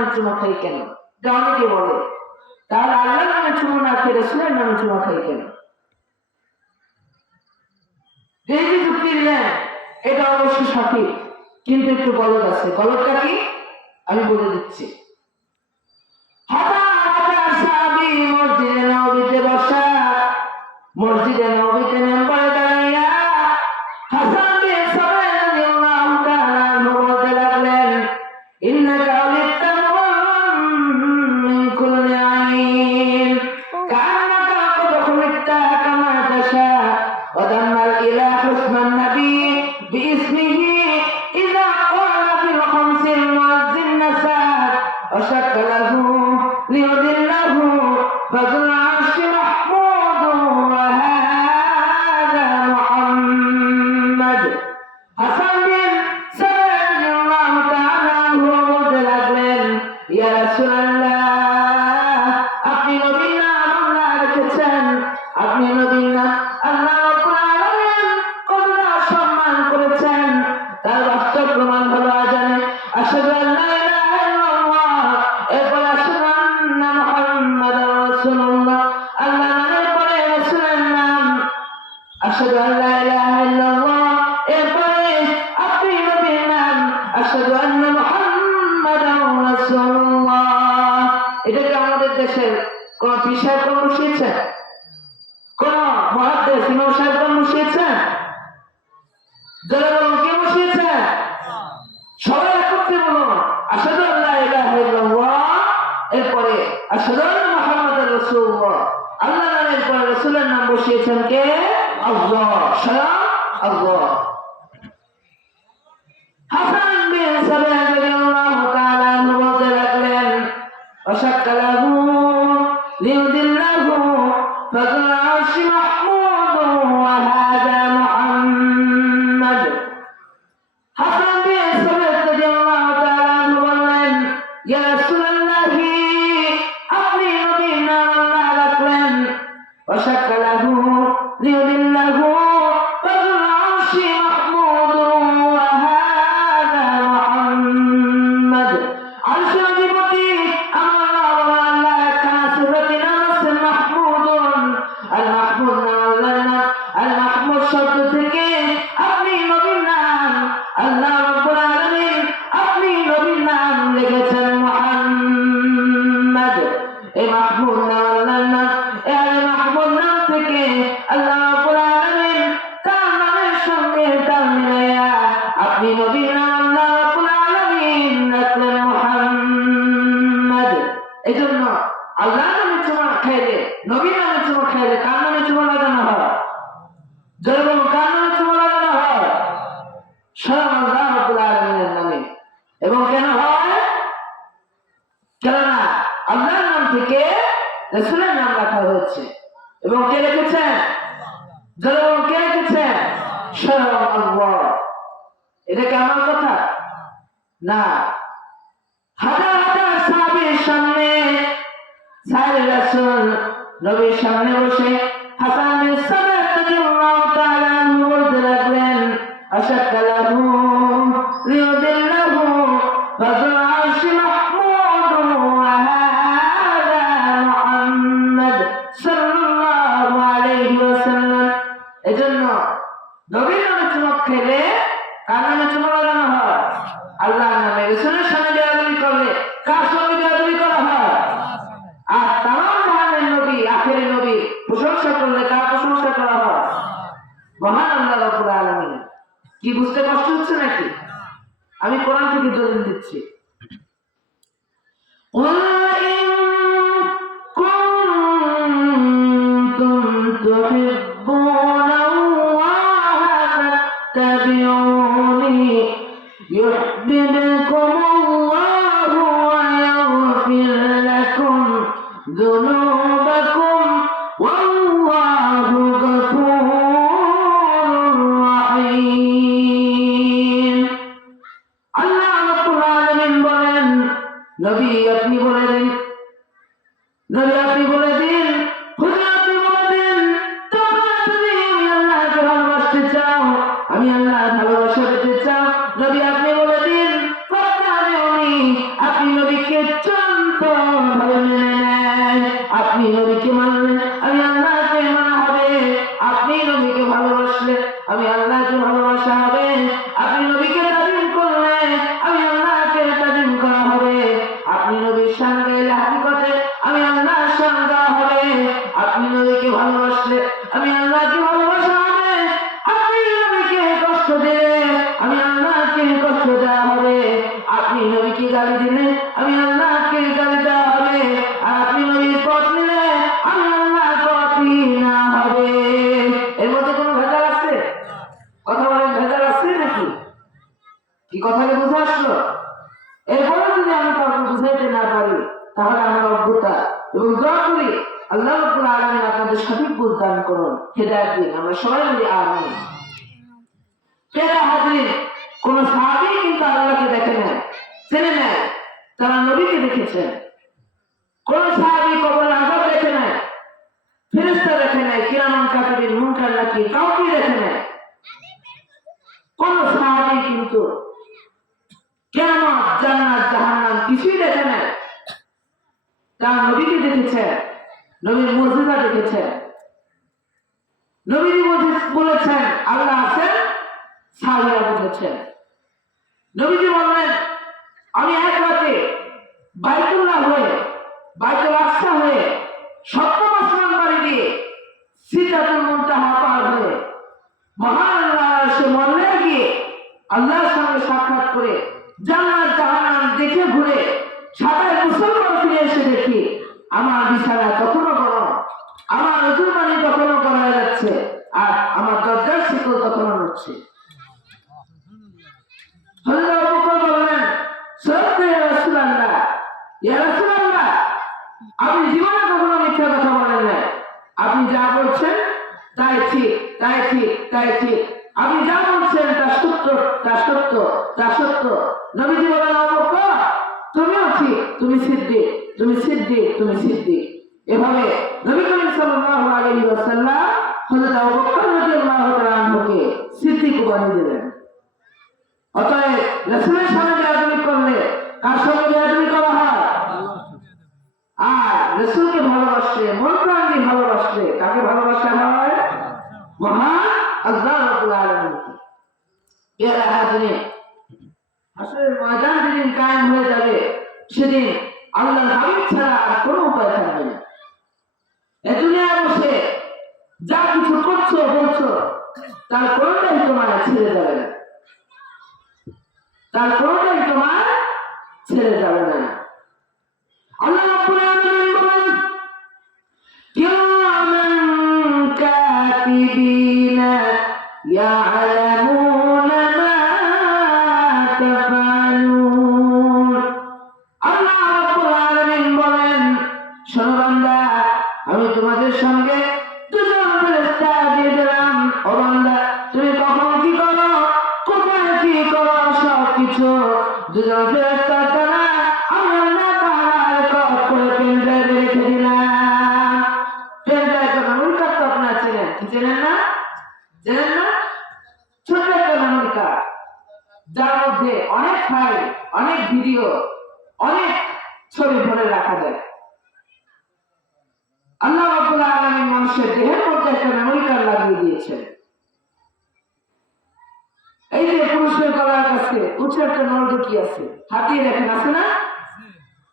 নামে চুমা খাই কেন? এটা অনেকে বলে। তাহলে আল্লাহর নামে চুমা না খেয়ে রাসূলের নামে চুমা খাই কেন? এই যে যুক্তি দিলেন এটা অবশ্যই সঠিক, কিন্তু একটু গলদ আছে। গলদটা কি আমি বলে দিচ্ছি। মসজিদে নববীতে বসা, মসজিদে নববীতে মেম্বারে দাঁড়াইয়া হাসান বিন সাবিত রাদিয়াল্লাহু তাআলা আনহু বলতে লাগলেন, ইন্নাকা উলিদতা মিন কুল্লি আইন কান্নাকা কদ খুলিকতা কামা তাশা ওয়া দাম্মাল ইলাহু ইসমান নবী বিইসমিহি ইযা ক্বালা ফিল খামসিল মুয়াজ্জিন নাসাত ওয়া শাক্কালাহু লিয়ুদিল্লাহু ফাযুল আরশি মাহমুদুন ওয়া হাযা মুহাম্মদ। হাসান বিন সাবিত রাদিয়াল্লাহু তাআলা আনহু বলতে লাগলেন, ইয়া রাসূলুল্লাহ, আপনি নবীর নাম আল্লাহ রেখেছেন, আপনি নবীর নাম আল্লাহ রাব্বুল আলামিন কতটা সম্মান করেছেন তার বাস্তব প্রমাণ হলো আজানে আশহাদু আল্লা ইলাহা ইল্লাল্লাহ, এরপর আশহাদু আন্না মুহাম্মাদার রাসূলুল্লাহ, আল্লাহ নামের পরে রাসূলের নাম, আশহাদু আল্লা ইলাহা ইল্লাল্লাহ, এরপরে আপনি নবীর নাম, আশহাদু আন্না মুহাম্মাদার রাসূলুল্লাহ। এটা কি আমাদের দেশের কোন পীর সাহেব বসিয়েছেন? কোন মুহাদ্দিস ইমাম সাহেব বসিয়েছেন? যারা বলুন কে বসিয়েছেন? সবাই একত্রে বলুন আশহাদু আল্লা ইলাহা ইল্লাল্লাহ, এরপরে আশহাদু আন্না মুহাম্মাদার রাসূলুল্লাহ। আল্লাহ নামের পরে রাসূলের নাম বসিয়েছেন কে? আল্লাহ, স্বয়ং আল্লাহ। হাসান বিন সাবিত রাদিয়াল্লাহু তাআলা আনহু বলতে লাগলেন, ওয়া শাক্কালাহু লিয়ুদিল্লাহু ফাযুল আরশি মাহমুদুন ওয়া হাযা মুহাম্মদ। হাসান বিন সাবিত রাদিয়াল্লাহু তাআলা আনহু বললেন, ইয়া রাসূলুল্লাহ, আপনি নবীর নাম আল্লাহ রাখলেন, ওয়া শাক্কালাহু লিয়ুদিল্লাহু ফাযুল আরশি মাহমুদুন ওয়া হাযা মুহাম্মদ। আরশের অধিপতি আমার আল্লাহ, একখানা সিফাতি নাম আছে মাহমুদুন। আল মাহমুদ নাম আল্লাহর নাম। আল মাহমুদ শব্দ থেকে আপনি নবীর নাম, আল্লাহ রাব্বুল আলামিন আপনি নবীর নাম লিখেছেন মুহাম্মদ। এই মাহমুদ নাম আল্লাহর নাম। এই মাহমুদ নাম থেকে আল্লাহ রাব্বুল আলামিন তার নামের সঙ্গে তাল মিলাইয়া আপনি নবীর নাম আল্লাহ রাব্বুল আলামিন রাখলেন মুহাম্মদ। এজন্য আল্লাহর নামে চুমা খাইলে, নবীর নামে চুমা খাইলে কার নামে চুমা লাগানো হয়? যারা বলুন কার নামে চুমা লাগানো হয়? স্বয়ং আল্লাহ রাব্বুল আলামিনের নামে। এবং কেন হয়? কেননা আল্লাহর নাম থেকে রাসূলের নাম রাখা হয়েছে। এবং কে রেখেছেন? যারা বলুন কে রেখেছেন? স্বয়ং আল্লাহ। এটা কি আমার কথা না? হাজার হাজার সাহাবীর সামনে সাইয়েদ রাসূল নবীর সামনে বসে হাসান বিন সাবিত রাদিয়াল্লাহু তাআলা আনহু বলতে লাগলেন, আশহাদু লিয়ুদিল্লাহু ফাযুল আরশি মাহমুদুন ওয়া হাযা মুহাম্মদ সাল্লাল্লাহু আলাইহি ওয়াসাল্লাম। এজন্য নবীর নামে চুমা খেলে কার নামে চুমা লাগানো হয়? আল্লাহর নামে। রাসূলের সামনে বেয়াদবি করলে কার সঙ্গে বেয়াদবি করা হয়? আর তামাম জাহানের নবী, আখেরি নবী প্রশংসা করলে কার প্রশংসা করা হয়? মহান আল্লাহ রাব্বুল আলামিন। কি বুঝতে কষ্ট হচ্ছে নাকি? আমি কোরআন থেকে দলিল দিচ্ছি। কুনতুম তুহিব্বুনাল্লাহা ফাত্তাবিউনি ইউহিব্বুকুমুল্লাহু ওয়া ইয়াগফির লাকুম যুনুবাকুম ওয়াল্লাহু গফুরুর রাহিম। আল্লাহ রাব্বুল আলামিন বলেন, নবী আপনি বলে দিন, নবী আপনি বলে দিন, হুজুর আপনি বলে দিন, তোমরা যদি আল্লাহকে ভালোবাসতে চাও, আমি আল্লাহর ভালোবাসা পেতে চাও, নবী আপনি বলে দিন, ফাত্তাবিউনি, আপনি নবীকে শাস্তিও দেওয়া হবে। আপনি নবীকে গালি দিলে আমি আল্লাহকে গালি দেওয়া হবে, আর আপনি নবীর পথ নিলে আমি আল্লাহর পথই না হবে। এর মধ্যে কোনো ভেজাল আছে? কথা বলেন, ভেজাল আছে নাকি? কি কথাটা বুঝে আসলো? এরপরে যদি আমি কাউকে বুঝাইতে না পারি তাহলে আমার অজ্ঞতা, এবং দোয়া করি আল্লাহ রাব্বুল আলামিন আপনাদের সঠিক বুঝ দান করুন, হেদায়েত দিন। আমরা সবাই বলি আমিন। প্রিয় হাজরিন, কোন সাহাবী কিন্তু আল্লাহকে দেখে নাই, চেনে নাই, তারা নবীকে দেখেছেন। কোন সাহাবী কবরের আযাব দেখে নাই, ফেরেশতা দেখে নাই, কিরামান কাতিবিন মুনকার নাকির কাউকে দেখে নাই। কোন সাহাবী কিন্তু কিয়ামত, জান্নাত, জাহান্নাম কিছুই দেখে নাই। তারা নবীকে দেখেছেন, নবীর মুজিজা দেখেছেন। নবীজি বলেছেন আল্লাহ আছেন, সাহাবীরা বুঝেছেন। নবীজি বললেন আমি এক রাতে বাইতুল্লাহ হয়ে, বাইতুল আকসা হয়ে, সপ্তম আসমান পাড়ি দিয়ে সিদরাতুল মুনতাহা পার হয়ে মহান আল্লাহর আরশে মওলা গিয়ে আল্লাহর সঙ্গে সাক্ষাৎ করে জান্নাত জাহান্নাম দেখে ঘুরে সাতায় গোসল করে ফিরে এসে দেখি আমার বিছানা তখনও গরম, আমার ওযুর পানি তখনও করা যাচ্ছে, আর আমার দরজার শিকল তখনও নড়ছে। হযরত আবু বকর বললেন সত্যি ইয়া রাসূলুল্লাহ, ইয়া রাসূলুল্লাহ, আপনি জীবনে কখনো মিথ্যা কথা বলেন না, আপনি যা বলছেন তাই ঠিক, তাই ঠিক, তাই ঠিক, আপনি যা বলছেন তা সত্য, তা সত্য, তা সত্য। নবীজি বলেন আবু বকর তুমিও ঠিক, তুমি সিদ্দিক, তুমি সিদ্দিক, তুমি সিদ্দিক। এভাবে নবী করিম সাল্লাল্লাহু আলাইহি ওয়াসাল্লাম হযরত আবু বকর রাদিয়াল্লাহু তাআলা আনহুকে সিদ্দিক বানিয়ে দিলেন। অতএব রাসূলের সামনে বেয়াদবি করলে কার সঙ্গে বেয়াদবি করা হয়? আর রাসূলকে ভালোবাসলে, মন প্রাণ দিয়ে ভালোবাসলে কাকে ভালোবাসা হয়? মহান আল্লাহ রাব্বুল আলামিনকে। এর হাজরিন, হাসরের ময়দান যেদিন কায়েম হয়ে যাবে সেদিন আল্লাহর হাবিব ছাড়া আর কোনো উপায় থাকবে না। এই দুনিয়ায় বসে যা কিছু করছো বলছো তার কোনোটাই তোমার ছেড়ে যাবে না, তার কোনোটাই তোমার ছেড়ে যাবে না। আল্লাহ রাব্বুল আলামিন বলেন কিরামান কাতিবিনা ইয়ালামুনা মা তাফআলুন। আল্লাহ রাব্বুল আলামিন বলেন শোনো বান্দা, আমি তোমাদের সঙ্গে দুজন ফেরেশতা দিয়ে দিলাম। ও বান্দা, তুমি কখন কি করো, কোথায় কি করো, সব কিছু দুজন ফেরেশতার দ্বারা আমি আল্লাহ তাআলার রেকর্ড করে পেন ড্রাইভে রেখে দিলাম। পেন ড্রাইভ মেমোরি কার্ড তো আপনারা চেনেন, কি চেনেন না? চেনেন না? ছোট্ট একটা মেমোরি কার্ড যার মধ্যে অনেক ফাইল, অনেক ভিডিও, অনেক ছবি ভরে রাখা যায়। আল্লাহ রাব্বুল আলামিন মানুষের দেহের মধ্যে একটা মেমোরি কার্ড লাগিয়ে দিয়েছেন। এই যে পুরুষের গলার কাছে উঁচু একটা নলদুকি আছে, হাতিয়ে দেখেন, আছে না?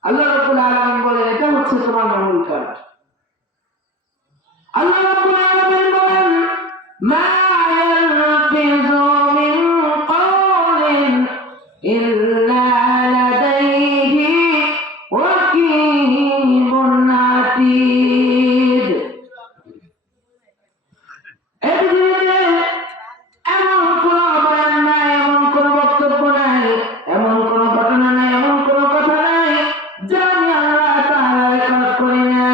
আল্লাহ রাব্বুল আলামিন বলেন এটা হচ্ছে তোমার মেমোরি কার্ড। আল্লাহ রাব্বুল আলামিন বলেন মা ইয়ালফিযু মিন কওলিন ইল্লা লাদাইহি রাকীবুন আতীদ। এই পৃথিবীতে এমন কোন বয়ান নাই, এমন কোন বক্তব্য নাই, এমন কোন ঘটনা নাই, এমন কোন কথা নাই যা আমি আল্লাহ তাআলা রেকর্ড করি না।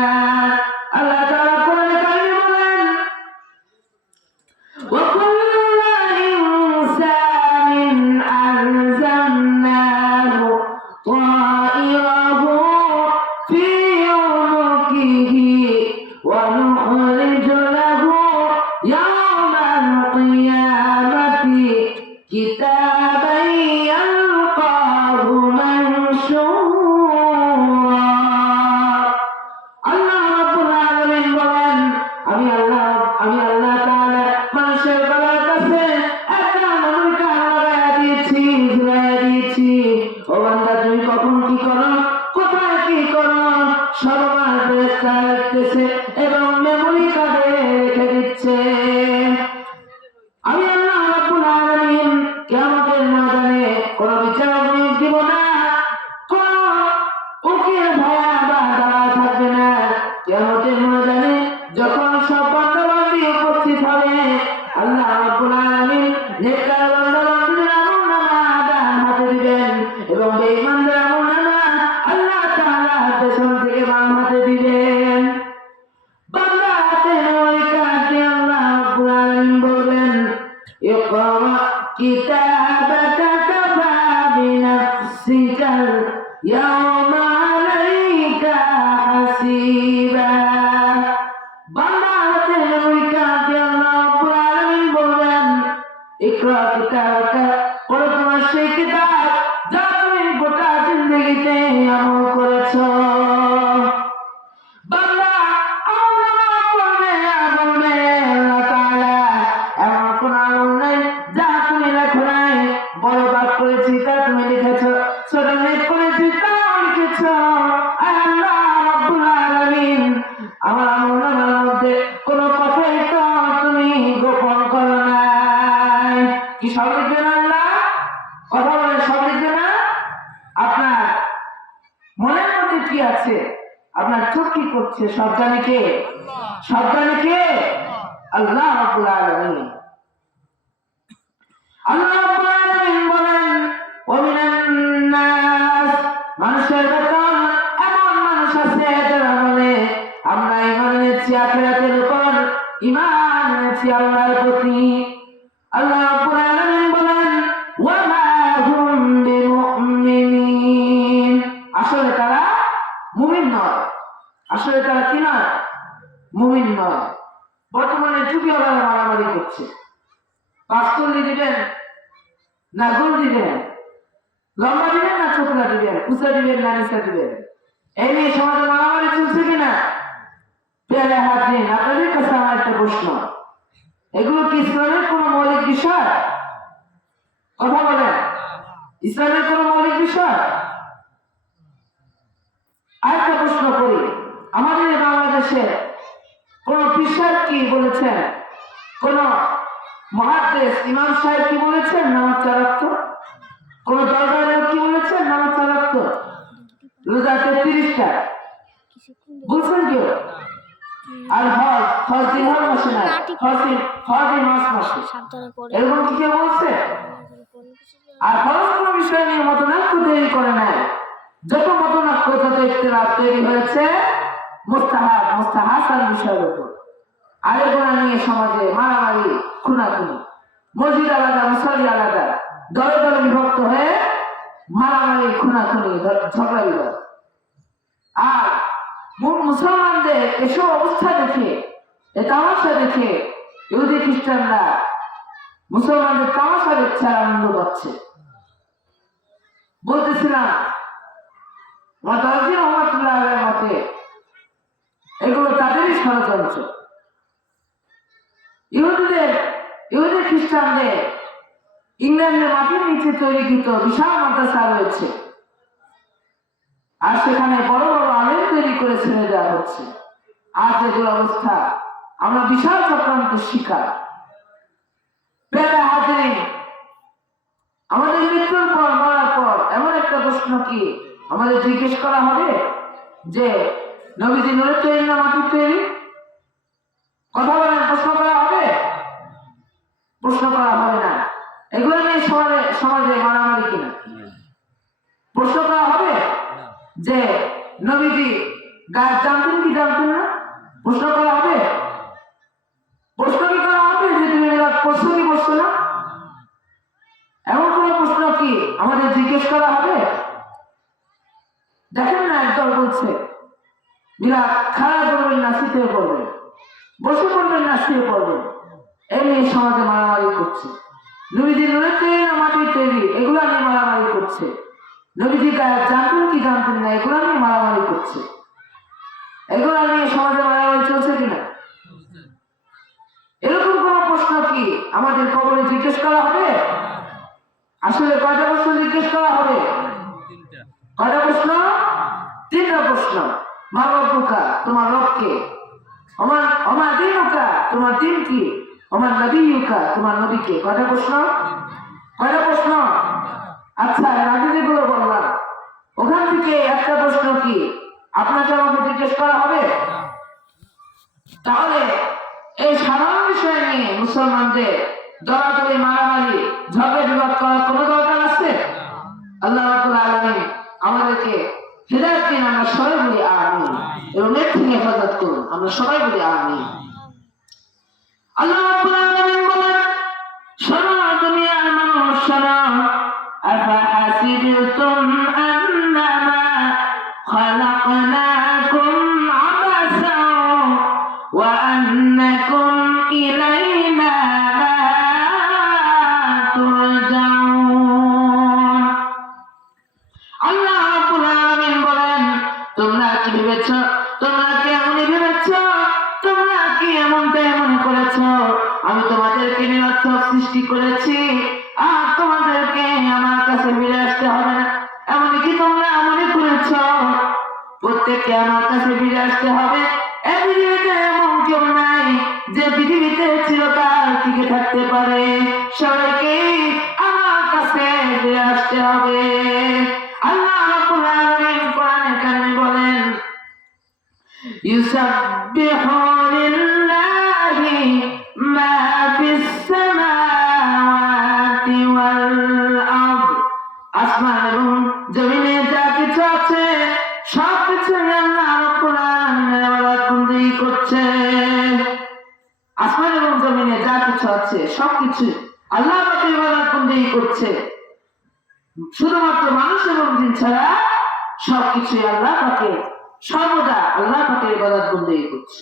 আল্লাহ তাআলা কোরআনে কারিমে বলেন ওয়া কুল্লু ইনসানিন আনজালনাহু তায়রাহু ফি উনুকিহি ওয়া নুখরিজু লাহু ইয়াওমাল কিয়ামাতি কিতাবান ইয়ালকাহু মানশুরা। আল্লাহ রাব্বুল আলামিন বলেন আমি আল্লাহ তাআলা মানুষের গলার কাছে একটা মেমোরি কার্ড লাগায়া দিয়েছি, ঝুলাইয়া দিয়েছি। ও বান্দা, তুমি কখন কি করো, কোথায় কি করো, সব আমার ফেরেশতা লিখতেছে এবং মেমোরি কার্ডে রেখে দিচ্ছে। আমি আল্লাহ রাব্বুল আলামিন কিয়ামতের ময়দানে কোনো বিচারক নিয়োগ দিব না, কোনো উকিল ভাইয়া বা দাঁড়া থাকবে না। কিয়ামতের ময়দানে যখন সব বান্দা-বান্দী উপস্থিত হবে, আল্লাহ রাব্বুল আলামিন নেককার বান্দা-বান্দীদের আমলনামা ডান হাতে দিবেন এবং বেঈমানদের আমলনামা আল্লাহ তাআলা পেছন থেকে বাম হাতে দিবেন। বান্দা হাতে ওই কাজে আল্লাহ রাব্বুল আলামিন বলবেন, ইকরা কিতাবাকা কাফা বিনাফসিকাল ইয়াওমা আলাইকা হাসিবা। বান্দা হাতে ওই কাজে আল্লাহ রাব্বুল আলামিন বলবেন, ইকরা কিতাবাকা, পড়ো তোমার সেই কিতাব যা তুমি গোটা জিন্দেগিতে আমল করেছো। বান্দা আমলনামা পড়বে, বলবে আল্লাহ তাআলা এমন কোন আমল নাই যা তুমি লেখো নাই। বড় পাপ করেছি তা তুমি লিখেছো, ছোট নেক করেছি তাও লিখেছো। আল্লাহ রাব্বুল আলামিন আমার আমলনামার মধ্যে কোনো কথাই তো তুমি গোপন করো নাই। কি সব লিখবে না আল্লাহ? কথা বলে সব লিখবে না? আপনার মনের মধ্যে কি আছে, আপনার চোখ কি করছে, সব জানে কে? সব জানে কে? আল্লাহ রাব্বুল আলামিন। আল্লাহ রাব্বুল আলামিন বলেন, ওয়া মিনান নাস, মানুষের ভেতর এমন মানুষ আছে যারা বলে আমরা ঈমান এনেছি আখিরাতের উপর, ঈমান এনেছি আল্লাহর প্রতি। আল্লাহ রাব্বুল আলামিন বলেন, ওয়া মা হুম বিমুমিনিন, আসলে তারা মুমিন নয়। আসলে তারা কি নয়? মুমিন নয়। বর্তমানে যুবীরা মারামারি করছে, পাঁচতলি দিবেন না গোল দিবেন, লম্বা দিবেন না ছোটলা দিবেন, উঁচা দিবেন না নিচা দিবেন, এই নিয়ে সমাজে মারামারি চলছে কিনা? পেয়ারে হাত দিন। আপনাদের কাছে আমার একটা প্রশ্ন, এগুলো কি ইসলামের কোন মৌলিক বিষয়? কথা বলেন, ইসলামের কোন মৌলিক বিষয়? আরেকটা প্রশ্ন করি, আমাদের বাংলাদেশে কোন পীর কি বলেছেন, কোন মুহাদ্দিস ইমাম সাহেব কি বলেছেন নামাজ চালাত? কোন দরবারের কি বলেছেন নামাজ চালাত? রোজা 33টা বলছেন কেউ? আর হজ দিন হজ মাসে না, হজ মাস মাসে, এরকম কি কেউ বলছে? আর হজ কোন বিষয় নিয়ে মতনাক্য তৈরি করে নাই। যত মতনাক্য তত ইখতিলাফ তৈরি হয়েছে মুস্তাহাসান বিষয়ের উপর। আলেমরা নিয়ে সমাজে মারামারি, খুনাখুনি, মসজিদ আলাদা, মুসল্লি আলাদা, দলে দলে বিভক্ত হয়ে মারামারি, খুনাখুনি, ঝগড়া বিবাদ। আর মুসলমানদের এসব অবস্থা দেখে, এ তামাশা দেখে ইহুদি খ্রিস্টানরা মুসলমানদের তামাশা দেখছে আর আনন্দ পাচ্ছে। বলতেছিলাম মাদাজি রহমাতুল্লাহ আলাইহির মতে এগুলো তাদেরই ষড়যন্ত্র। ইহুদি খ্রিস্টানদের ইংল্যান্ডের মাটির নিচে তৈরিকৃত বিশাল মাদ্রাসা রয়েছে, আর সেখানে বড় বড় আলেম তৈরি করে ছেড়ে দেওয়া হচ্ছে। আজ এগুলো অবস্থা, আমরা বিশাল চক্রান্তের শিকার। আমাদের মৃত্যুর পর, মরার পর এমন একটা প্রশ্ন কি আমাদের জিজ্ঞেস করা হবে যে নবীজি নূরের তৈরি না মাটির তৈরি? কথা বলেন, প্রশ্ন করা হবে? প্রশ্ন করা হবে না। এগুলো নিয়ে সমাজে মারামারি কিনা? প্রশ্ন করা হবে যে নবীজি গাছ জানতেন কি জানতেন না? প্রশ্ন করা হবে? প্রশ্ন কি করা হবে যে তুমি প্রশ্ন কি করছো না? এমন কোন প্রশ্ন কি আমাদের জিজ্ঞেস করা হবে? দেখেন না, একদল বলছে মিলাদ খাড়া করবেন না শীতে পড়বেন, বসে পড়বেন না শুয়ে পড়বেন, এই নিয়ে সমাজে মারামারি করছে। নবীজি নূরের তৈরি না মাটির তৈরি, এগুলো নিয়ে মারামারি করছে। নবীজি জানতেন কি জানতেন না, এগুলো নিয়ে মারামারি করছে। এগুলো নিয়ে সমাজে মারামারি চলছে কিনা? এরকম কোন প্রশ্ন কি আমাদের কবরে জিজ্ঞেস করা হবে? আসলে কয়টা প্রশ্ন জিজ্ঞেস করা হবে? কয়টা প্রশ্ন? 3টা প্রশ্ন। মা রব্বুকা, তোমার রবকে? আমার দিনুকা, তোমার দিন কি? আমার নবিয়ুকা, তোমার নবীকে? কয়টা প্রশ্ন? কয়টা প্রশ্ন? আচ্ছা, আগে যেগুলো বললাম ওখান থেকে একটা প্রশ্ন কি আপনাকে আমাকে জিজ্ঞেস করা হবে? তাহলে এই সাধারণ বিষয় নিয়ে মুসলমানদের দলাদলি, মারামারি, ঝগড়া বিবাদ করার কোনো দরকার আছে? আল্লাহ রাব্বুল আলামিন আমাদেরকে হেদায়েত দিন, আমরা সবাই বলি আমিন, এবং এর থেকে হেফাজত করুন, আমরা সবাই বলি আমিন। আল্লাহ রাব্বুল আলামিন বলেন, শোনো দুনিয়ার মানুষ শোনো, আফাহাসিবতুম আন্নামা খালাকনাকুম আবাসাও ওয়া আন্নাকুম ইলাইনা লা তুরজাউন। আল্লাহ রাব্বুল আলামিন বলেন, তোমরা কি ভেবেছো, তোমরা কি এমনই ভেবেছো, তোমরা কি এমনটাই মনে করেছো আমি তোমাদেরকে নিরর্থক সৃষ্টি করেছি আর তোমাদেরকে আমার কাছে ফিরে আসতে হবে না? এমনই কি তোমরা মনে করেছো প্রত্যেককে আমার কাছে ফিরে আসতে হবে? এই পৃথিবীতে এমন কেউ নাই যে পৃথিবীতে চিরকাল টিকে থাকতে পারে, সবাইকে আমার কাছে ফিরে আসতে হবে। আল্লাহ রাব্বুল আলামিন কোরআনে কারিমে বলেন, ইউসাব্বিহু লিল্লাহি মা ফিস সামাওয়াতি ওয়াল আরদ। আসমান এবং জমিনে যা কিছু আছে সব কিছু আল্লাহ রাব্বুল আলামিনের ইবাদতবন্দেগী করছে। আসমান এবং জমিনে যা কিছু আছে সবকিছু আল্লাহ পাকের ইবাদতবন্দেগী করছে। শুধুমাত্র মানুষ এবং জিন ছাড়া সবকিছু আল্লাহ পাকের, সর্বদা আল্লাহ পাকের ইবাদতবন্দেগী করছে।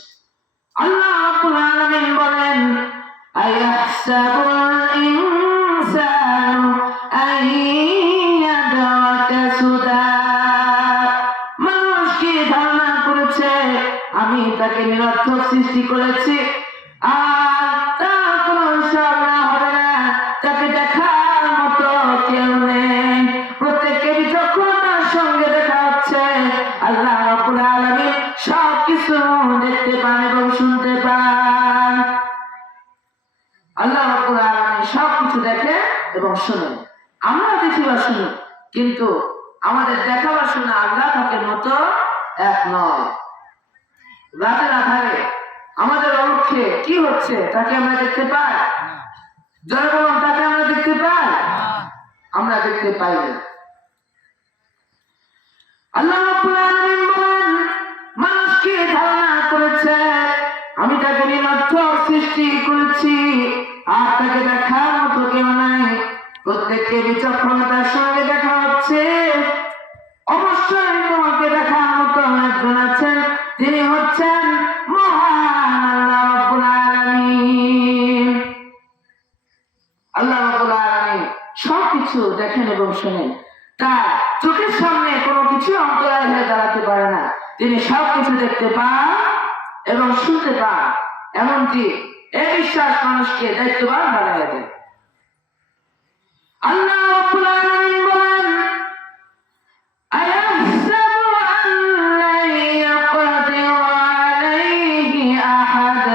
আল্লাহ রাব্বুল আলামিন বলেন, আয়াহসাবুল ইনসানু আইয়াদরাকা সুদা। মানুষ কি ধারণা করেছে আমি তাকে নিরর্থক সৃষ্টি করেছি আর তার কোনো হিসাব না হবে না, তাকে দেখার মতো কেউ নেই, প্রত্যেককে বিচক্ষণতার সঙ্গে দেখা হচ্ছে। আল্লাহ রাব্বুল আলামিন সবকিছু দেখতে পান এবং শুনতে পান। আল্লাহ রাব্বুল আলামিন সবকিছু দেখে এবং শুনেন। আমরা দেখি বা শুনি, কিন্তু আমাদের দেখা বা শোনা আল্লাহ পাকের মতো এক নয়। রাতের আধারে আমাদের অবক্ষে কি হচ্ছে তাকে আমরা দেখতে পাই? জনগণ তাকে আমরা দেখতে পাই? আমরা দেখতে পাই না। আল্লাহ রাব্বুল আলামিন বলেন, মানুষ কি ধারণা করেছে আমি তাকে নিরর্থক সৃষ্টি করেছি আর তাকে দেখার মতো কেউ নাই, প্রত্যেককে বিচক্ষণতার সঙ্গে দেখা হচ্ছে। অবশ্যই তোমাকে দেখার মতো একজন আছেন, তিনি হচ্ছেন মহান আল্লাহ রাব্বুল আলামিন। আল্লাহ রাব্বুল আলামিন সবকিছু দেখেন এবং শোনেন, তার চোখের সামনে কোনো কিছু অন্তরায় হয়ে দাঁড়াতে পারে না। তিনি সবকিছু দেখতে পান এবং শুনতে পান, এমনকি এই বিশ্বাস মানুষকে দায়িত্ববান বানায় দেয়। আল্লাহ রাব্বুল আলামিন বলেন, আয়াহসাবু আন লা ইয়াকদিরু আলাইহি আহাদ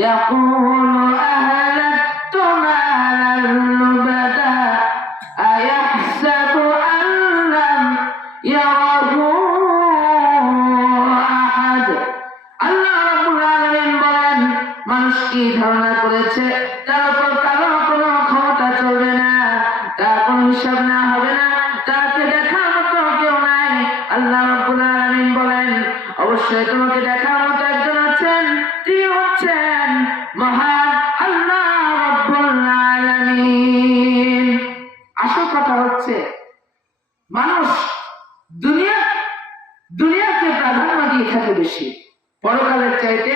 ইয়াকুলু আহলাকতু মালান লুবাদা আয়াহসাবু আন লাম ইয়ারাহু আহাদ। আল্লাহ রাব্বুল আলামিন বলেন, মানুষ কি ধারণা করেছে তার উপর কারো কোনো ক্ষমতা চলবে না, তার কোনো হিসাব না হবে না, তাকে দেখার মতো কেউ নাই। আল্লাহ রাব্বুল আলামিন বলেন, অবশ্যই তোমাকে দেখার মতো একজন আছেন, তিনি হচ্ছেন মহান আল্লাহ রাব্বুল আলামিন। আসল কথা হচ্ছে মানুষ দুনিয়াকে প্রাধান্য দিয়ে থাকে বেশি, পরকালের চাইতে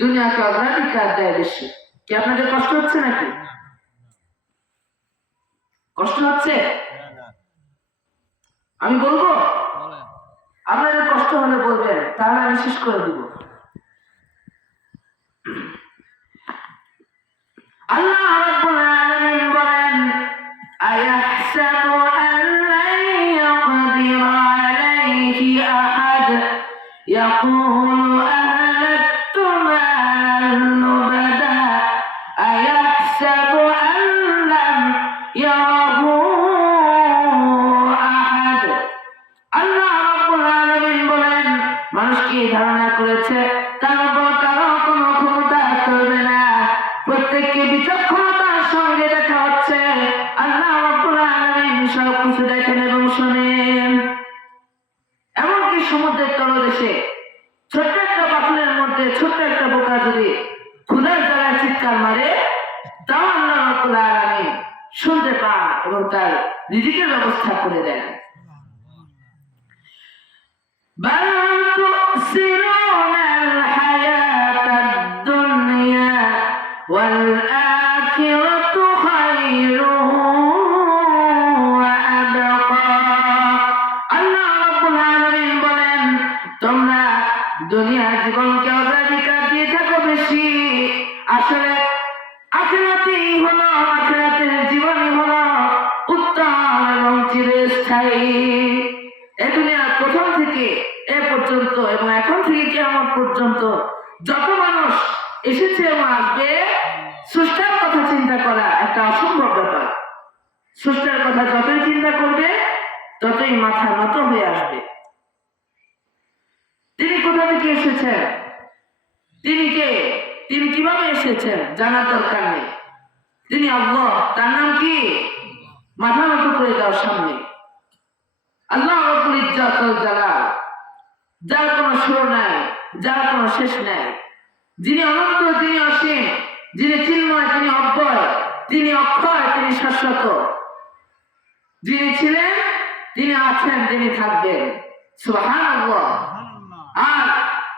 দুনিয়াকে অগ্রাধিকার দেয় বেশি। কি আপনাদের কষ্ট হচ্ছে নাকি? কষ্ট হচ্ছে? আমি বলবো, আপনাদের কষ্ট হলে বলবেন, তাহলে আমি শেষ করে দিব। আল্লাহ রাব্বুল আলামিন বলেন, আয়াহসাবু আন লা ইয়াকদিরু আলাইহি আহাদ ইয়াকুলু আহলাকতু মালান লুবাদা আয়াহসাবু আন লাম ইয়ারাহু করেছে, তার উপর কারো কোনো ক্ষমতা চলবে না। প্রত্যেককে বিচক্ষণতার সঙ্গে দেখা হচ্ছে। আল্লাহ রাব্বুল আলামিন সবকিছু দেখেন এবং শোনেন। এমনকি সমুদ্রের তলদেশে ছোট্ট একটা পাথরের মধ্যে ছোট্ট একটা বোকা যদি ক্ষুধার জ্বালায় চিৎকার মারে, তাও আল্লাহ রাব্বুল আলামিন শুনতে পান এবং তার রিজিকের ব্যবস্থা করে দেন। بل تؤثرون الحياة الدنيا والآخرة خير وأبقى। আল্লাহ রাব্বুল আলামিন বলেন, তোমরা দুনিয়ার জীবনকে অগ্রাধিকার দিয়ে থাকো বেশি। আসলে আখিরাতেই হলো, আখিরাতের জীবনই হলো উত্তম এবং চিরস্থায়ী। এই দুনিয়ার প্রথম থেকে এ পর্যন্ত এবং এখন থেকে কিয়ামত পর্যন্ত যত মানুষ এসেছে এবং আসবে, স্রষ্টার কথা চিন্তা করা একটা অসম্ভব ব্যাপার। স্রষ্টার কথা যতই চিন্তা করবে ততই মাথা নত হয়ে আসবে। তিনি কোথা থেকে এসেছেন, তিনি কে, তিনি কিভাবে এসেছেন জানার দরকার নেই। তিনি আল্লাহ, তার নাম কি? মাথা নত করে যাওয়ার সামনে আল্লাহ রাব্বুল ইজ্জত ওয়াল জালাল, যার কোনো শুরু নাই, যার কোনো শেষ নাই, যিনি অনন্ত, যিনি অসীম, যিনি চিন্ময়, তিনি অব্যয়, তিনি অক্ষয়, তিনি শাশ্বত, যিনি ছিলেন, তিনি আছেন, তিনি থাকবেন। সুবহানাল্লাহ। আর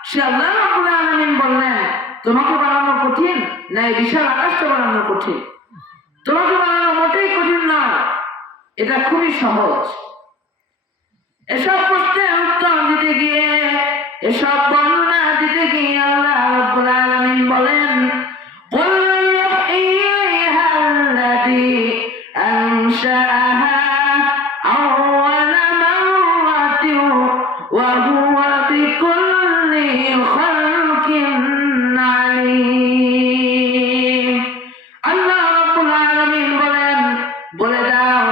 সে আল্লাহ রাব্বুল আলামিন বললেন, তোমাকে বানানো কঠিন না এই বিশাল আকাশটা বানানো কঠিন? তোমাকে বানানো মোটেই কঠিন না, এটা খুবই সহজ। এসব প্রশ্নের উত্তর দিতে গিয়ে, এসব বর্ণনা দিতে গিয়ে আল্লাহ রাব্বুল আলামিন বলেন, قُلْ يُحْيِيهَا الَّذِي أَنشَأَهَا أَوَّلَ مَرَّةٍ وَهُوَ بِكُلِّ خَلْقٍ عَلِيمٌ। আল্লাহ রাব্বুল আলামিন বলেন, বলে দাও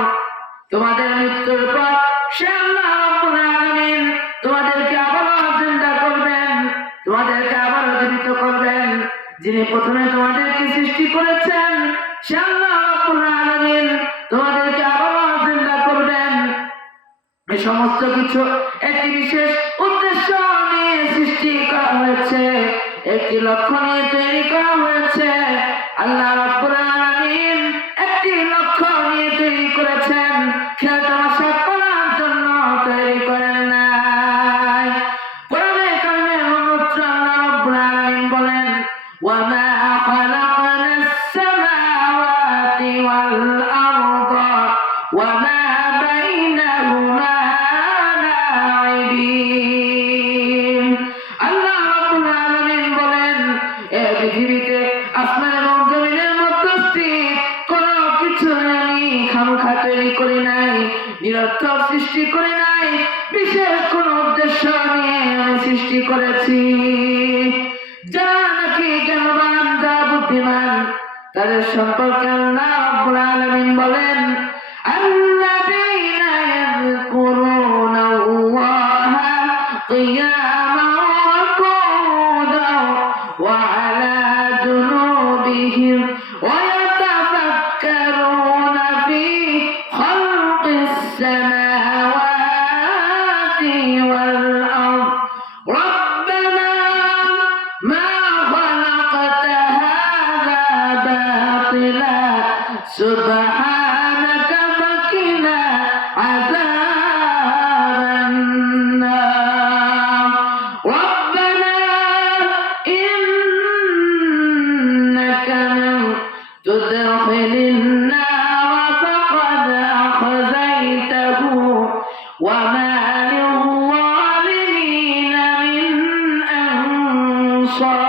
তোমাদের মৃত্যুর পর সে আল্লাহ রাব্বুল আলামিন তোমাদেরকে আবারও জিন্দা করবেন, তোমাদেরকে আবারও জীবিত করবেন। যিনি প্রথমে তোমাদেরকে সৃষ্টি করেছেন সে আল্লাহ রাব্বুল আলামিন তোমাদেরকে আবারও জিন্দা করবেন। এই সমস্ত কিছু একটি বিশেষ উদ্দেশ্য নিয়ে সৃষ্টি করা হয়েছে, একটি লক্ষ্য নিয়ে তৈরি করা হয়েছে। আল্লাহ রাব্বুল আলামিন একটি লক্ষ্য নিয়ে তৈরি করেছেন, খেলা তামাশা করার জন্য তৈরি করেন নাই। কোরআনে কারিমে অন্যত্র আল্লাহ রাব্বুল আলামিন বলেন, ওয়ামা খালাকনাস সামাওয়াতি ওয়াল আরদা ওয়ামা বাইনাহুমা লাঈবিন। আল্লাহ রাব্বুল আলামিন বলেন, এই পৃথিবীতে আসমান এবং জমিনের মধ্যস্থি কোনো কিছু আমি খামখা তৈরি করি নাই, নিরর্থক সৃষ্টি করি নাই, বিশেষ কোন উদ্দেশ্য নিয়ে আমি সৃষ্টি করেছি। যারা নাকি জ্ঞানবান, যারা বুদ্ধিমান, তাদের সম্পর্কে আল্লাহ রাব্বুল আলামিন বলেন, আল্লাযীনা ইয়াযকুরুনা আল্লাহা কিয়ামান ওয়া qu'udan ওয়া আলা জুনুবিহিম ওয়া ইয়াতাফাক্কারুনা ফি খালকিস সামাওয়াতি ওয়াল আরদ রাব্বানা মা খালাকতা হাযা বাতিলা সুবহানাকা ফাকিনা আযাবান নার রাব্বানা ইন্নাকা মান তুদখিলিন নার ফাকাদ আখযাইতাহু ওয়া মা লিয-যালিমিনা মিন আনসার।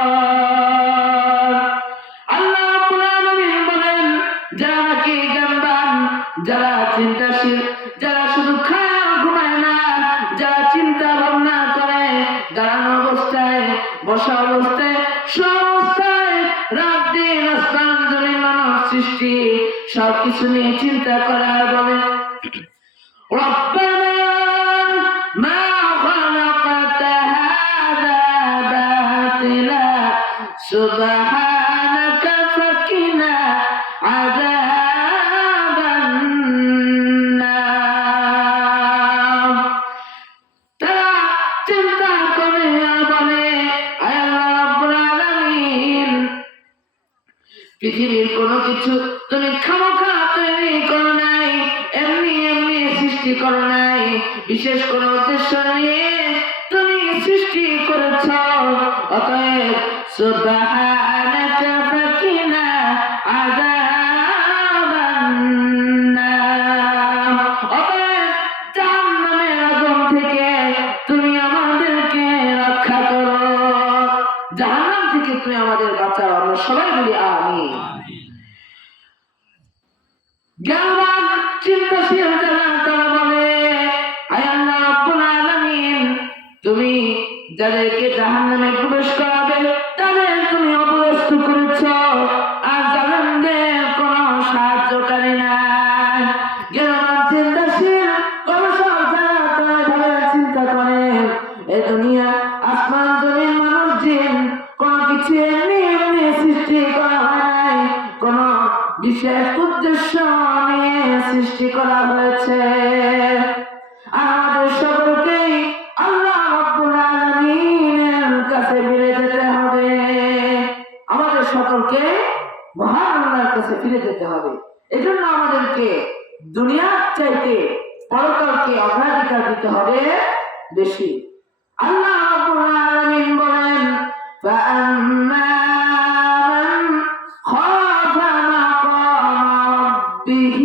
আল্লাহ রাব্বুল আলামিন বলেন, যারা নাকি জ্ঞানবান, যারা চিন্তাশীল, যারা শুধু খায় আর ঘুমায় না, যারা চিন্তা ভাবনা করে, দাঁড়ানো অবস্থায়, বসা অবস্থায়, সবস্থায়, রাত দিন, আসমান জমিন, মানব সৃষ্টি সবকিছু নিয়ে চিন্তা করে আর বলে, রব্বানা মা খালাকতা হাযা পৃথিবীর কোনো কিছু তুমি খামোখা তৈরি করো নাই, এমনি এমনি সৃষ্টি করো নাই, বিশেষ কোনো উদ্দেশ্য নিয়ে তুমি সৃষ্টি করেছ। অতএব সুবহানাকা ফাকিনা আযাবান নার, অতএব জাহান্নামের আগুন থেকে তুমি আমাদেরকে রক্ষা করো, জাহান্নাম থেকে তুমি আমাদের বাঁচাও। আমরা সবাই বলি আমিন। জ্ঞানবান চিন্তাশীল যারা তারা বলে, আয় আল্লাহ রাব্বুল আলামিন, তুমি যাদেরকে জাহান্নামে প্রবেশ করাবে তাদের তুমি অপদস্থ করেছ, আর জালেমদের কোনো সাহায্যকারী নাই। জ্ঞানবান চিন্তাশীল অবসর যারা তারা ভাবে চিন্তা করে, এই দুনিয়া আসমান জমিন মানুষ জিন কোনো কিছু এমনি এমনি সৃষ্টি করা হয় নাই, কোনো বিশেষ উদ্দেশ্য নিয়ে সৃষ্টি করা হয়েছে। আমাদের সকলকেই আল্লাহ রাব্বুল আলামিনের কাছে ফিরে যেতে হবে, আমাদের সকলকে মহান আল্লাহর কাছে ফিরে যেতে হবে। এজন্য আমাদেরকে দুনিয়ার চাইতে পরকালকে অগ্রাধিকার দিতে হবে বেশি। আল্লাহ রাব্বুল আলামিন বলেন, فأما من خاف مقام ربه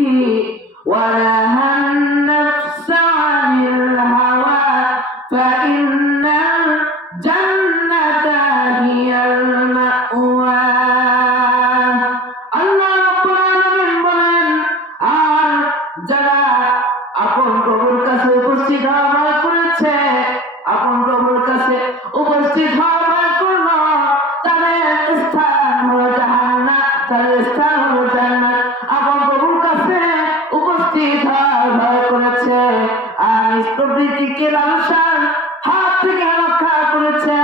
ونهى النفس عن الهوى فإن الجنة هي المأوى। আল্লাহ রাব্বুল আলামিন বলেন, আর যারা আপন প্রভুর কাছে উপস্থিত হওয়া করেছে, আপন প্রভুর কাছে উপস্থিত হওয়া করল, তাদের স্থান হলো জাহান্নাম, তাদের স্থান হলো জান্নাত। আপন প্রভুর কাছে উপস্থিত হওয়ার ভয় করেছে আর প্রবৃত্তিকে লালসার হাত থেকে রক্ষা করেছে,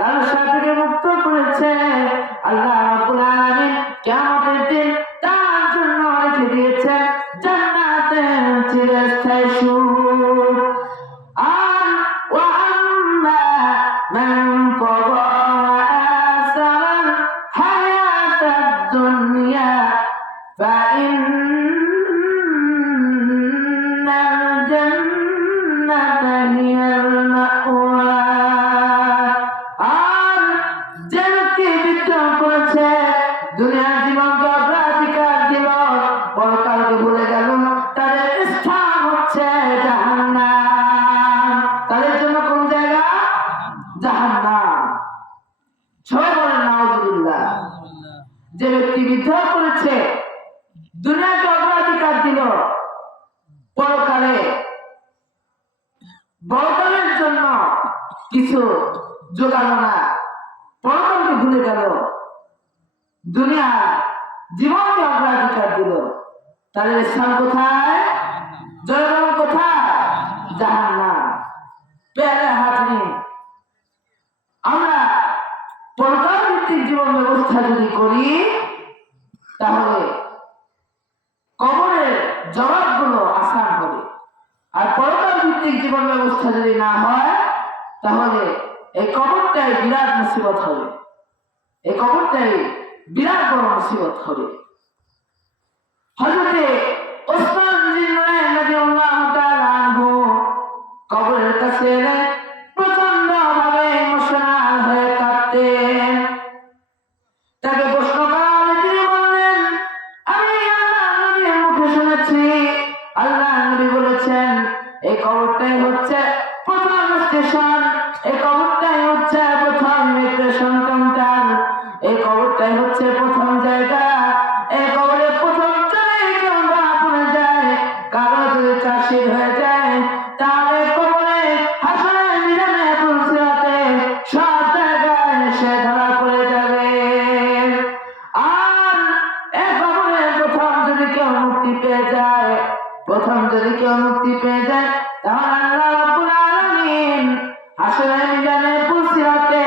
লালসা থেকে মুক্ত করেছে, আল্লাহ রাব্বুল আলামিন কিয়ামতের দিন তার জন্য রেখে দিয়েছে জান্নাতের চিরস্থায়ী সুখ। আর ওয়াম্মা মান তাগা وآثر الحياة الدنيا فإن الجنة هي المأوى। আর যে ব্যক্তি বিদ্রোহ করেছে, দুনিয়ার জীবনকে অগ্রাধিকার দিল, পরকালকে ভুলে গেল, তাদের স্থান হচ্ছে জাহান্নাম। তাদের জন্য কোন জায়গা? জাহান্নাম। সবাই বলেন নাউজুবিল্লাহ। যে ব্যক্তি বিদ্রোহ করেছে, দুনিয়াকে অগ্রাধিকার দিল, পরকালে পরকালের জন্য কিছু জোগালো না, পরকালকে ভুলে গেল, দুনিয়া জীবনকে অগ্রাধিকার দিল, তাদের স্থান কোথায়? জয়গণ কোথায়? জাহান্নাম। প্যারে হাজরিন, আমরা পরকাল ভিত্তিক জীবন ব্যবস্থা যদি করি, তাহলে কবরের জবাবগুলো আসান হবে। আর পরকাল ভিত্তিক জীবন ব্যবস্থা যদি না হয়, তাহলে এই কবরটাই বিরাট মুসিবত হবে, এই কবরটাই বিরাট বড় মুসিবত হবে। হযরতে ওসমান বিন নুরাইন রাদিয়াল্লাহু তাআলা আনহু কবরের কাছে এলে প্রচন্ড ভাবে ইমোশনাল হয়ে কাঁদতেন। তাকে প্রশ্ন করা হলে তিনি বললেন, আমি আল্লাহর নবীর মুখে শুনেছি, আল্লাহর নবী বলেছেন এই কবরটাই হচ্ছে প্রথম স্টেশন, এই কবরটাই হচ্ছে প্রথম ইমিগ্রেশন কাউন্টার, এই কবরটাই হচ্ছে প্রথম জায়গা, এই কবরে প্রথম চলে কেউ ধরা পড়ে যায়, কারো যদি চাষির হয়ে যায়, তাহলে কবরে হাসরের মিজানে পুলসিরাতে সব জায়গায় সে ধরা পড়ে যাবে। আর এই কবরে প্রথম যদি কেউ মুক্তি পেয়ে যায়, প্রথম যদি কেউ মুক্তি পেয়ে যায়, তাহলে আল্লাহ রাব্বুল আলামিন হাসরের মিজানে পুলসিরাতে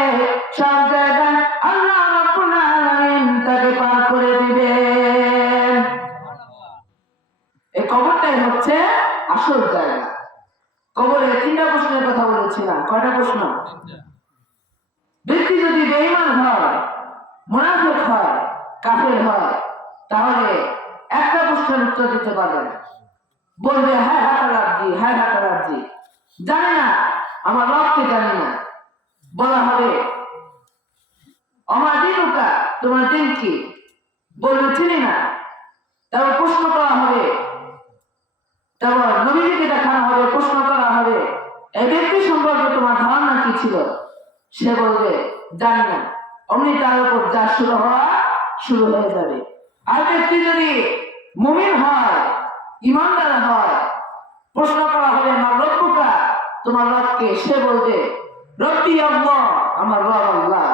সব জায়গায় আল্লাহ রাব্বুল আলামিন তাকে পার করে দিবেন। এই কবরটাই হচ্ছে আসল জায়গা। কবরে তিনটা প্রশ্নের কথা বলেছিলাম। কয়টা প্রশ্ন? ব্যক্তি যদি বেঈমান হয়, মুনাফিক হয়, কাফের হয় তাহলে একটা প্রশ্নের উত্তর দিতে পারবেন, বলবে হ্যাঁ হাঁটা রাজ্জি, হ্যাঁ হাঁটা রাজ্জি, জানি না আমার রবকে জানি না। বলা হবে আমার দিনুকা, তোমার দিন কি? বলবে চিনি না। তারপর প্রশ্ন করা হবে, তারপর নবীজিকে দেখানো হবে, প্রশ্ন করা হবে এই ব্যক্তি সম্পর্কে তোমার ধারণা কি ছিল? সে বলবে জানি না। অমনি তার উপর যা শুরু হয়ে যাবে। আর ব্যক্তি যদি মুমিন হয়, ইমানদার হয়, প্রশ্ন করা হবে আমার রব্বুকা, তোমার রবকে? সে বলবে রব্বি আল্লাহ, আমার রব আল্লাহ।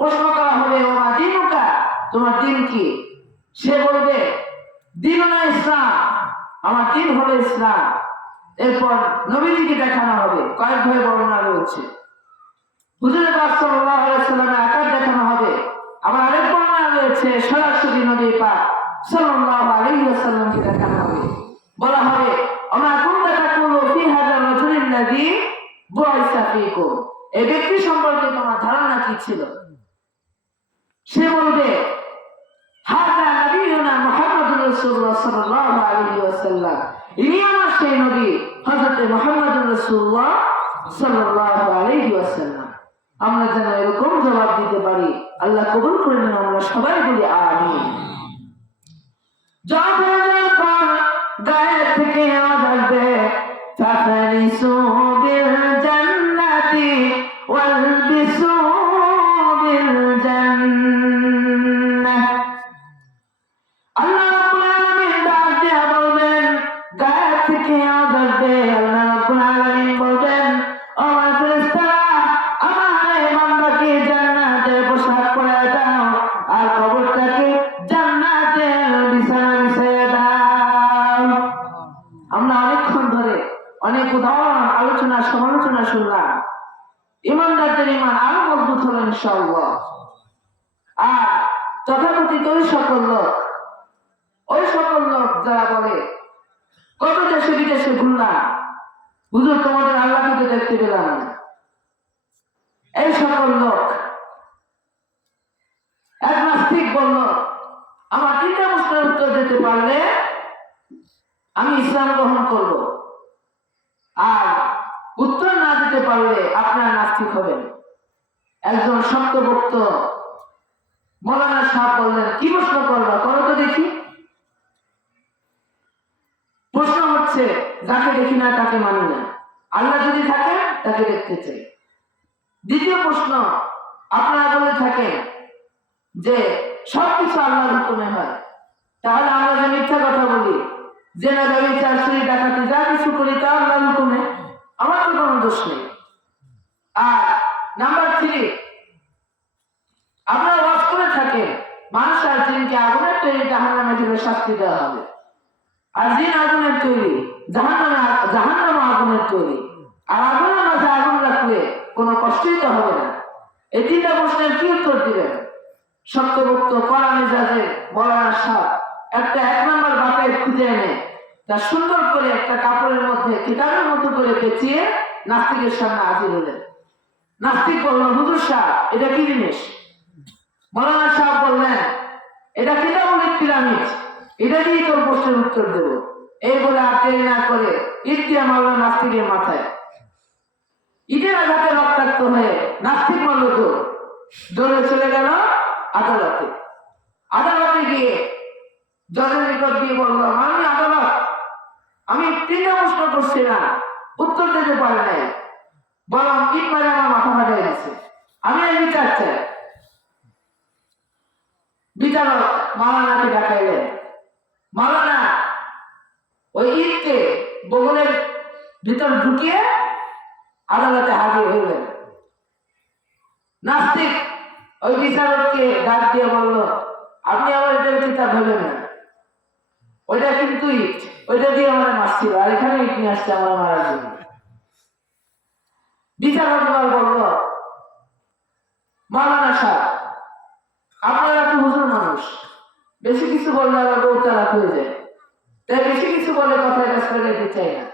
প্রশ্ন করা হবে ওমা দিনুকা, তোমার দিন কি? সে বলবে দিনুনা ইসলাম, আমার দিন হলো ইসলাম। এরপর নবীজিকে দেখানো হবে, কয়েকভাবে বর্ণনা রয়েছে। হুজুর পাক সাল্লাল্লাহু আলাইহি ওয়াসাল্লামের আকার দেখানো হবে। আবার আরেক বর্ণনা রয়েছে সরাসরি নবী পাক সাল্লাল্লাহু আলাইহি ওয়াসাল্লামকে দেখানো হবে। বলা হবে আমা কুনতা তাকুলু ফি হাযা রাজুলিল্লাযী বুইসা ফীকুম, এই ব্যক্তি সম্পর্কে তোমার ধারণা কি ছিল? সে বলবে হাযা নবিয়ুনা মুহাম্মাদুর রাসূলুল্লাহ সাল্লাল্লাহু আলাইহি ওয়াসাল্লাম, ইনি আমার সেই নবী হযরত মুহাম্মদুর রাসূলুল্লাহ সাল্লাল্লাহু আলাইহি ওয়াসাল্লাম। আমরা যেন এরকম জবাব দিতে পারি। আল্লাহ কবুল করে নেন, আমরা সবাই বলি আমিন। যখন গায়ে থেকে আওয়াজ আসবে ফাফারিসু বিল জান্নাতি ওয়ালবিসু বিল জান্নাহ, আল্লাহ রাব্বুল আলামিন ডাক দিয়ে বলবেন, গায়ে থেকে আওয়াজ আসবে, আল্লাহ রাব্বুল আলামিন বলবেন ও আমার ফেরেশতারা, আমার এই বান্দাকে জান্নাতের পোশাক পরায় দাও আর কবরটাকে জান্নাতের বিছানা বিছাইয়ে দাও। আমরা অনেকক্ষণ ধরে অনেক উদাহরণ, আলোচনা, সমালোচনা শুনলাম। ইমানদারদের ইমান আরো মজবুত হলো ইনশাআল্লাহ। আর তথাকথিত ওই সকল লোক যারা বলে কত দেশে বিদেশে ঘুরলাম, হুজুর তোমাদের আল্লাহকে তো দেখতে পেলাম না, এই সকল লোক, এক নাস্তিক বলল আমার তিনটা প্রশ্নের উত্তর দিতে পারলে আমি ইসলাম গ্রহণ করব, আর উত্তর না দিতে পারলে আপনারা নাস্তিক হবেন। একজন শক্তভক্ত মৌলানা সাহেব বললেন কি প্রশ্ন করবা, করো তো দেখি। প্রশ্ন হচ্ছে যাকে দেখি না তাকে মানি না, আল্লাহ যদি থাকে তাকে দেখতে চাই। দ্বিতীয় প্রশ্ন, আপনারা বলে থাকেন যে সবকিছু আল্লাহর হুকুমে হয়, তাহলে আমরা যে মিথ্যা কথা বলি, জেনা ব্যভিচার চুরি ডাকাতি যা কিছু করি তা আল্লাহর হুকুমে, আমার তো কোনো দোষ নেই। আর নাম্বার 3, আপনারা ওয়াজ করে থাকেন মানুষ আর জিনকে আগুনের তৈরি জাহান্নামে দিলে শাস্তি দেওয়া হবে, আর জিন আগুনের তৈরি, জাহান্নামে আগুনের তৈরি, আর আগুনের মাঝে আগুন রাখলে কোনো কষ্টই তো হবে না। এই তিনটা প্রশ্নের কি উত্তর দিবেন? শক্তভক্ত কড়া মেজাজে মৌলানা সাহেব একটা 1 নম্বর বাতায় খুঁজে এনে তা সুন্দর করে একটা কাপড়ের মধ্যে কিতাবের মতো করে পেঁচিয়ে নাস্তিকের সামনে হাজির হলেন। নাস্তিক বলল হুজুর সাহেব এটা কি জিনিস? মৌলানা সাহেব বললেন এটা কিতাবুল পিরামিড, এটা দিয়ে তোর প্রশ্নের উত্তর দেব। এই বলে আর দেরি না করে ইট দিয়ে মারল নাস্তিকের মাথায়। ইটের আঘাতে রক্তাক্ত হয়ে নাস্তিক মারল দৌড়ে চলে গেল আদালতে। আদালতে গিয়ে জজের নিকট দিয়ে বলল মাননীয় আদালত, আমি 3টা প্রশ্ন করছি না, উত্তর দিতে পারে নাই, বরং ইট মারে আমার মাথা ফাটাই গেছে, আমি এই বিচার চাই। বিচারক মাওলানাকে ডাকাইলেন। মাওলানা ওই ইটকে বগলের ভিতর ঢুকিয়ে আদালতে হাজির হইলেন। নাস্তিক ওই বিচারককে ডাক দিয়ে বলল আপনি আমার এটার কিতাব হইলেন না, ওইটা কিন্তু ইট, ওইটা দিয়ে আমার মারছিল, আর এখানে ইট নিয়ে আসছে আমার মারার জন্য। বিচারক বলল মাওলানা সাহেব আপনারা তো হুজুর মানুষ, বেশি কিছু বললে আবার বউ তালাক হয়ে যায়, তাই বেশি কিছু বলে কথায় কাজ করে যেতে চাই না।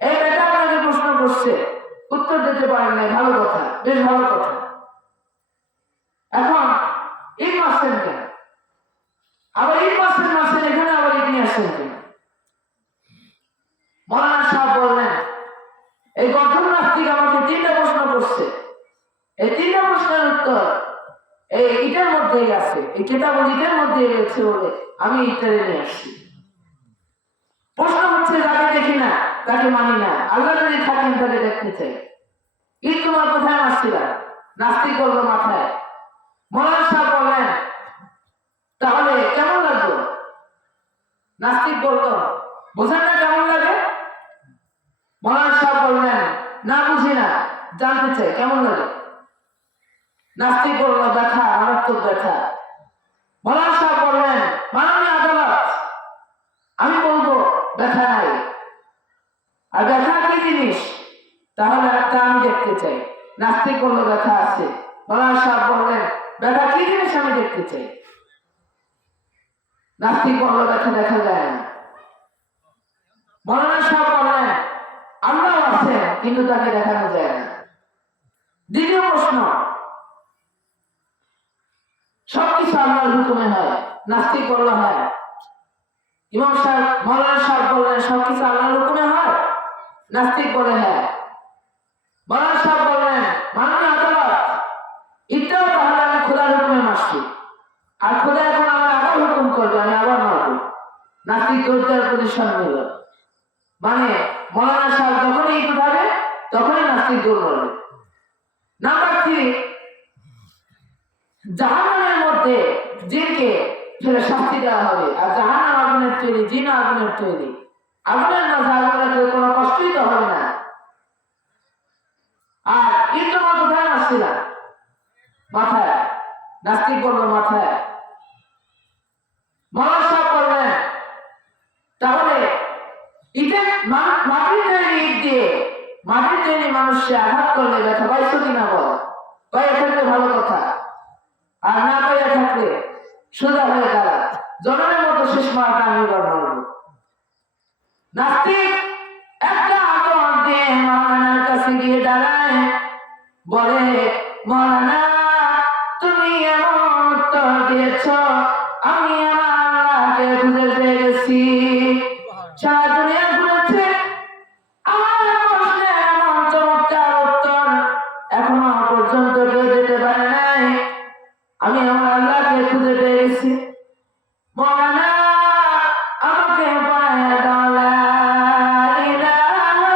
এই বেটা আপনাকে প্রশ্ন করছে, উত্তর দিতে পারেন নাই, ভালো কথা, বেশ ভালো কথা। এখন এই মারছেন কেন? আবার এই মাসের এখানে আবার ঈদ নিয়ে আসেন কিনা? মৌলানা সাহেব বললেন, এই গঠন নাস্তিক আমাকে 3টা প্রশ্ন করছে, এই 3টা প্রশ্নের উত্তর এই ইটার মধ্যেই আছে, এই কিতাবুল ঈদের মধ্যেই রয়েছে বলে আমি ইটারে নিয়ে আসছি। প্রশ্ন হচ্ছে, যাকে দেখি না তাকে মানি না, আল্লাহ যদি থাকেন তাকে দেখতে চাই। ঈদ তোমার কোথায় আসছিল? নাস্তিক বললো মাথায়। মৌলানা সাহেব বললেন, তাহলে কেমন লাগলো? নাস্তিক বলল, বোঝেন না কেমন লাগে? মৌলানা সাহেব বললেন, না বুঝি না, জানতে চাই কেমন লাগে। নাস্তিক বলল, ব্যথা, মারাত্মক ব্যথা। মৌলানা সাহেব বললেন, মাননীয় আদালত, আমি বলবো ব্যথা নাই, আর ব্যথা কি জিনিস তাহলে একটা আমি দেখতে চাই। নাস্তিক বলল, ব্যথা আছে। মৌলানা সাহেব বললেন, ব্যথা কি জিনিস আমি দেখতে চাই। নাস্তিক বলল, ব্যথা দেখা যায় না। মৌলানা সাহেব বললেন, আল্লাহ আছে কিন্তু তাকে দেখানো যায় না। দ্বিতীয় প্রশ্ন, সবকিছু আল্লাহর হুকুমে হয়। নাস্তিক বলল, হ্যাঁ। ইমাম সাহেব মৌলানা সাহেব বললেন, সবকিছু আল্লাহর হুকুমে হয়? নাস্তিক বলে, হ্যাঁ। মৌলানা সাহেব বললেন, মাননীয় আদালত, এটাও তাহলে আমি খোদার হুকুমে মারছি, আর খোদা এখন আমার আবার হুকুম করবে, আমি আবার মারব। নাস্তিক দৌড়ার পজিশন নিল, মানে মৌলানা সাহেব যখনই ঈদ উঠাবে তখনই নাস্তিক দৌড় মারবে। নাম্বার 3, জাহান্নামের মধ্যে জিনকে ফেলে শাস্তি দেওয়া হবে, আর জাহান্নাম আগুনের তৈরি, জিন আগুনের তৈরি। আগুনের মাঝে আগুন রাখলে কোনো কষ্টই তো হবে না। আর ঈদ তোমার কোথায় আসছিল? মাথায়। নাস্তিক বলল, মাথায়। মৌলানা সাহেব বললেন, তাহলে ঈদের মাটির তৈরি ঈদ দিয়ে মাটির তৈরি মানুষকে আঘাত করলে ব্যথা পাইছো কিনা বল? পাইয়া থাকলে ভালো কথা, আর না পাইয়া থাকলে সোজা হয়ে দাঁড়া, জনমের মতো শেষ মারটা আমি এবার মারব। নাস্তিক একটা আগ্রহ দিয়ে মৌলানার কাছে গিয়ে দাঁড়ায়, বলে, মৌলানা, তুমি এমন উত্তর দিয়েছ, আমি আমার আল্লাহকে খুঁজে পেয়ে গেছি। সারা দুনিয়া ঘুরেছে, আমার প্রশ্নের এমন চমৎকার উত্তর এখনো পর্যন্ত কেউ দিতে পারে নাই। আমি আমার আল্লাহকে খুঁজে পেয়ে গেছি। মৌলানা, আমাকে পড়ায় দাও, লা ইলাহা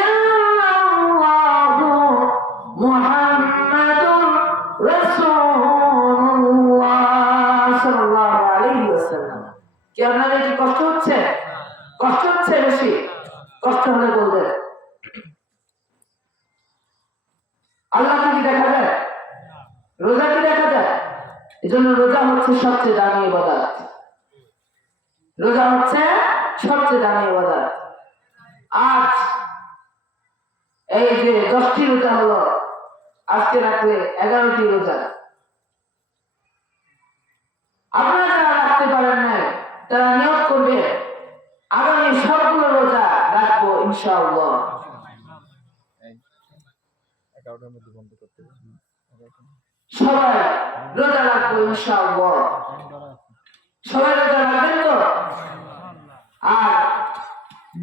ইল্লাল্লাহু মুহাম্মাদুর রাসূলুল্লাহ সাল্লাল্লাহু আলাইহি ওয়াসাল্লাম। কি আপনাদের কি কষ্ট হচ্ছে? কষ্ট হচ্ছে বেশি? কষ্ট হলে বলবেন। আল্লাহকে কি দেখা যায়? রোজা কি দেখা যায়? এই জন্য রোজা হচ্ছে সবচেয়ে দামি ইবাদত। রোজা হচ্ছে সবচেয়ে দামি ইবাদত। আজ এই যে 10টি রোজা হলো, আজকে রাখলে 11টি রোজা। আপনারা যারা রাখতে পারেন নাই তারা নিয়ত করবে, আগামী সবগুলো রোজা রাখবো ইনশাআল্লাহ। সবাই রোজা রাখবো ইনশাআল্লাহ। সবাই রোজা রাখবেন তো? আর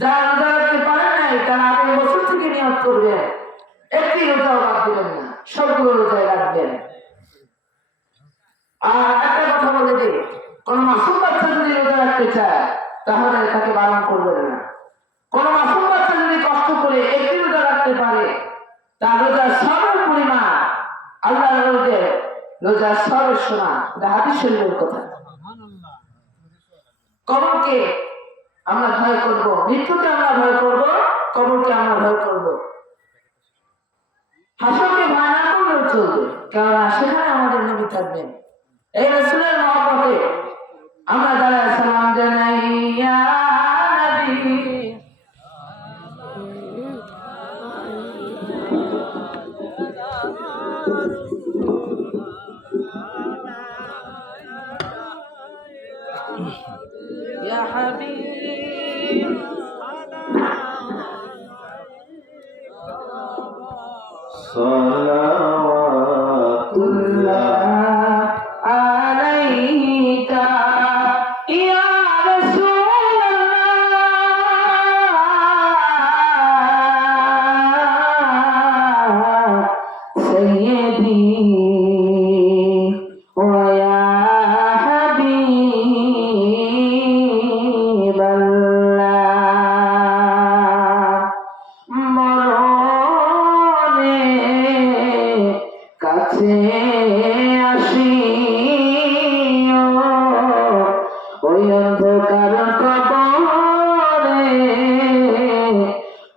যারা রোজা রাখতে পারেন নাই তারা আগামী বছর থেকে নিয়ত করবেন, একটি রোজাও বাদ দিবেন না, সবগুলো রোজায় রাখবেন। আর একটা কথা বলে দিই, কোন মাসুম বাচ্চা যদি রোজা রাখতে চায় তাহলে তাকে বারণ করবেন না। কোন মাসুম বাচ্চা যদি কষ্ট করে একটি রোজা রাখতে পারে, তার রোজার সবের পরিমাণ আল্লাহর রোজার সবের সমান। এটা হাদিস শরীফের কথা। কবরকে আমরা ভয় করব, মৃত্যুকে আমরা ভয় করব, কবরকে আমরা ভয় করব। হাসরকে ভয় না করলেও চলবে, কারণ সেখানে আমাদের নবী থাকবেন। এই রাসূলের মহব্বতে আমরা দাঁড়ায় সালাম জানাই, ইয়া নবী। ইয়া হাবিব সালাওয়াতুল্লাহ আলাইকা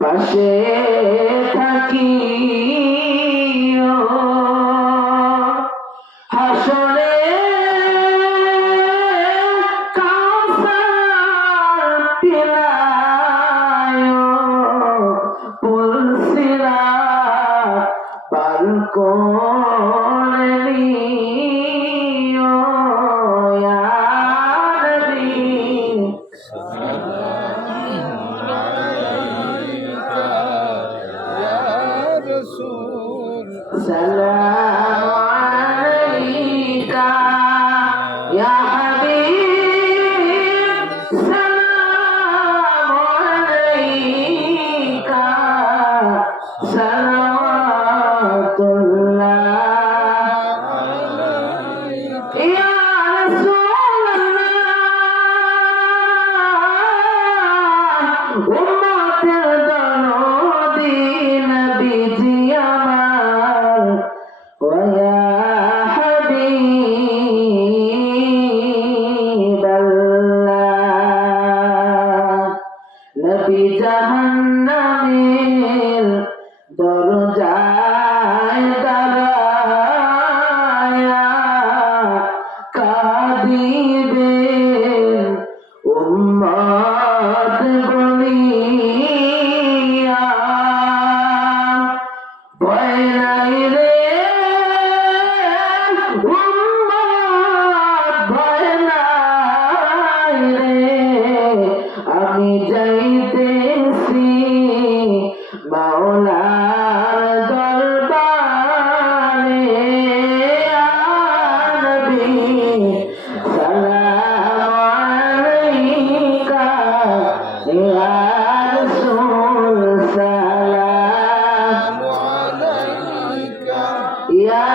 পাশে থাকিও হাসরে কাউসার পিলায়ো পুলসিরাত পার করে নিও ইয়া নবী سلام عليك يا حبيب سلام عليك صلوات الله يا رسول الله উম্মতের দরদি নবীজি আমার ويا حبيب الله নবী জাহান্নামের দরজায় দাঁড়ায়া কাঁদিবেন উম্মত বলিয়া ভয় নাই রে উম্মত ভয় নাই রে আমি যাইতেছি মাওলার দরবারে ইয়া নবী সালাম আলাইকা ইয়া রাসূল সালাম আলাইকা ইয়া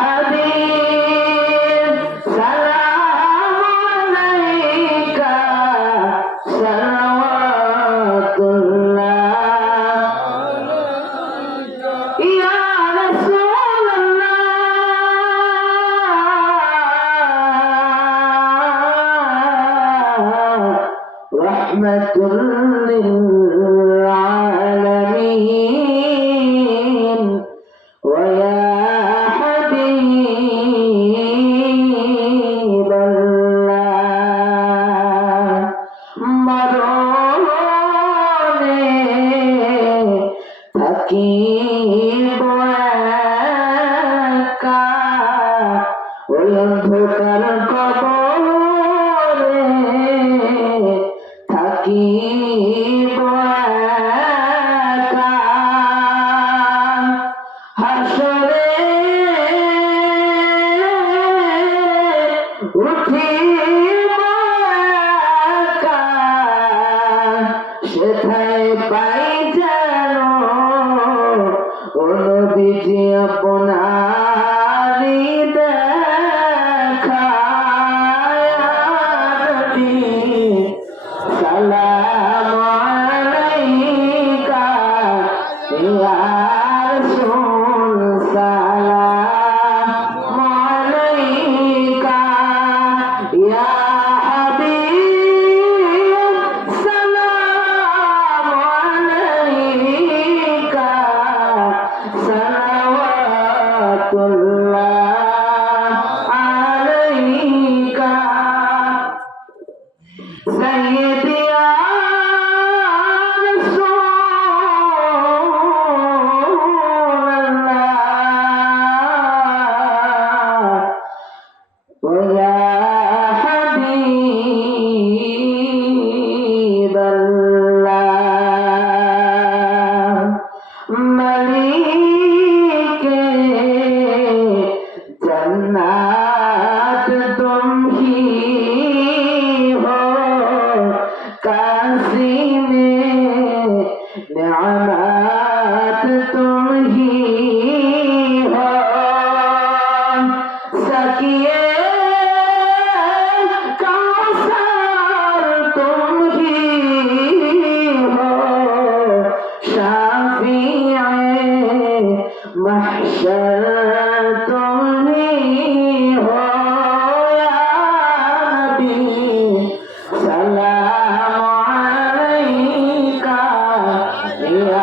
হাবিব সালাম আলাইকা সালাওয়াতুল্লাহ ইয়া রাসূলুল্লাহ রাহমাতুল লিল আলামিন ويا حبيب الله মরণে থাকিব একা ওই অন্ধকার কবরে থাকিব একা হাসরে উঠিব একা সেথায় পাই যেন ও নবীজি আপনারি দেখা ইয়া নবী সালাম আলাইকা ইয়া রাসূল সালাম আলাইকা ইয়া হাবিব সালাম আলাইকা সালাওয়াতুল্লাহ আলাইকা سيدي يا رسول الله ويا حبيب الله مليك जन्नत तुम ही हो काशी में नेमत तुम ही हो सकिए कौसर तुम ही हो शाफिए महशर तुम ही हो या नबी सलाम अलैका या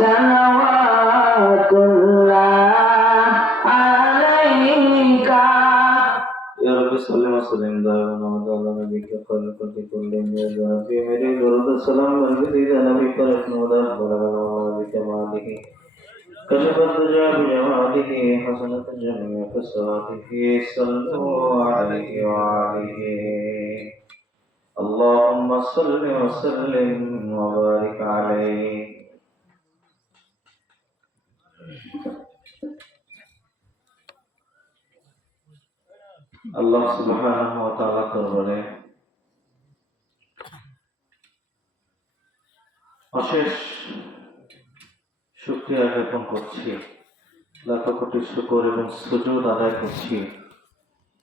সালাওয়াতুল্লাহ আলাইকা। يا رب صل وسلم دائما على نبيك خير خلق كلهم يا نبي मेरे दरूद सलाम बरकत नबी पर नूर बरकत कमालिह कशफ الدجى بجماله حسنة جميع فساته صلوا عليه وعليه اللهم صل وسلم وبارك عليه আল্লাহ সুবহানাহু ওয়া তাআলা দরবারে অশেষ শুকরিয়া জ্ঞাপন করছি, লাখ কোটি শুকর এবং সুজুদ আদায় করছি